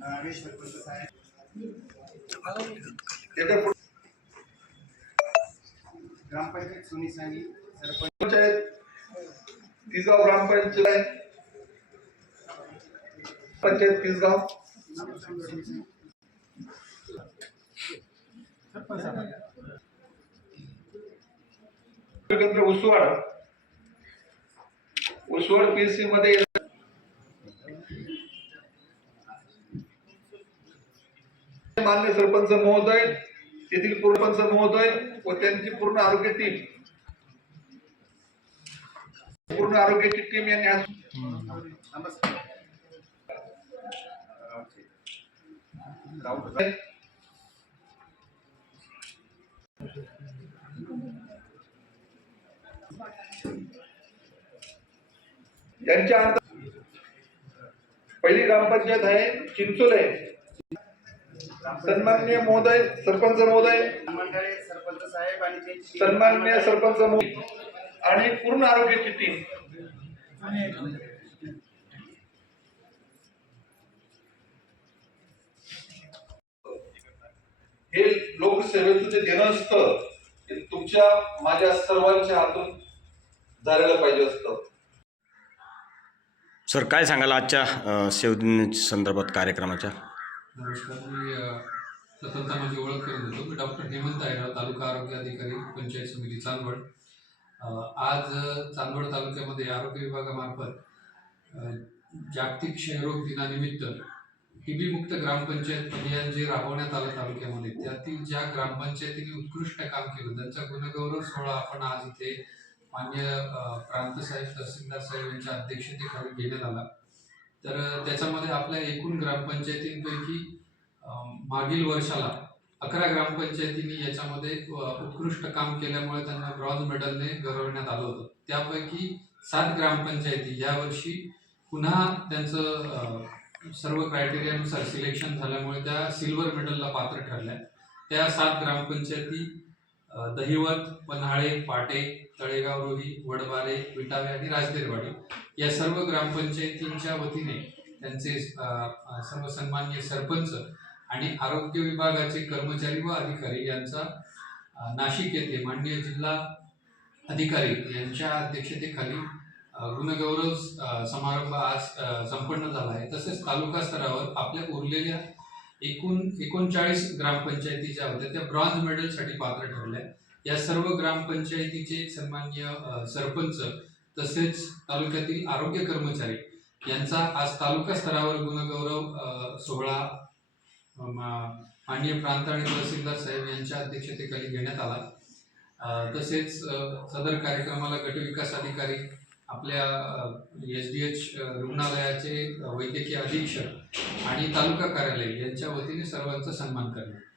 नागेश सरपंच साहेब ग्रामपंचायत सुनी सरपंच पंचायत पीसी मध्ये मान्य सरपंच महोदय तेथील सरपंच महोदय व त्यांची पूर्ण आरोग्य टीम. पूर्ण आरोग्याची टीम यांनी यांच्या पहिली ग्रामपंचायत आहे चिंचोले. सन्माननीय महोदय सरपंच महोदय. मंडळे सरपंच साहेब आणि सन्माननीय सरपंच महोदय आणि पूर्ण आरोग्याची टीम हे लोकसेवेचं जे देणं असतं ते तुमच्या माझ्या सर्वांच्या हातून झालेलं पाहिजे असतं. सर काय सांगाल आजच्या अ, शिवदिन संदर्भात कार्यक्रमाच्या? नमस्कार मी प्रथमतः माझी ओळख करून देतो. मी डॉक्टर हेमंत आहेराव तालुका आरोग्य अधिकारी पंचायत समिती चांदवड. आज चांदवड तालुक्यामध्ये आरोग्य विभागामार्फत जागतिक क्षयरोग दिनानिमित्त टीबी मुक्त ग्रामपंचायत अभियान जे राबवण्यात आलं तालुक्यामध्ये त्यातील ज्या ग्रामपंचायतीने उत्कृष्ट काम केलं त्यांचा गुणगौरव सोहळा आपण आज इथे मान्य प्रांतसाहेब प्रांत साहेब तहसीलदार साहेब यांच्या अध्यक्षतेखाली घेण्यात आला. तर त्याच्यामध्ये आपल्या एकूण ग्रामपंचायतींपैकी मागील वर्षाला अकरा ग्रामपंचायतींनी याच्यामध्ये उत्कृष्ट काम केल्यामुळे त्यांना ब्रॉन्झ मेडलने गौरवण्यात आलं होतं. त्यापैकी सात ग्रामपंचायती यावर्षी पुन्हा त्यांचं सर्व क्रायटेरियानुसार सिलेक्शन झाल्यामुळे त्या सिल्वर मेडलला पात्र ठरल्या. त्या सात ग्रामपंचायती दहिवत पन्हाळे पाटे तळेगाव रोही वडबारे विटावे आणि राजदेरवाडी या सर्व ग्रामपंचायतींच्या वतीने त्यांचे सर्व सन्मान्य सरपंच आणि आरोग्य विभागाचे कर्मचारी व अधिकारी यांचा नाशिक येथे माननीय जिल्हा अधिकारी यांच्या अध्यक्षतेखाली गुणगौरव समारंभ आज संपन्न झाला आहे. तसेच तालुका स्तरावर आपल्या उरलेल्या एकूण एकोणचाळीस ग्रामपंचायती ज्या होत्या त्या ब्रॉन्झ मेडलसाठी पात्र ठरल्या. या सर्व ग्रामपंचायतीचे सन्मान्य सरपंच तसेच तालुक्यातील आरोग्य कर्मचारी यांचा आज तालुका स्तरावर गुणगौरव सोहळा माननीय प्रांत आणि तहसीलदार साहेब यांच्या अध्यक्षतेखाली घेण्यात आला. तसेच सदर कार्यक्रमाला गटविकास अधिकारी आपल्या एस डी एच रुग्णालयाचे वैद्यकीय अधीक्षक आणि तालुका कार्यालय यांच्या वतीने सर्वांचा सन्मान करण्यात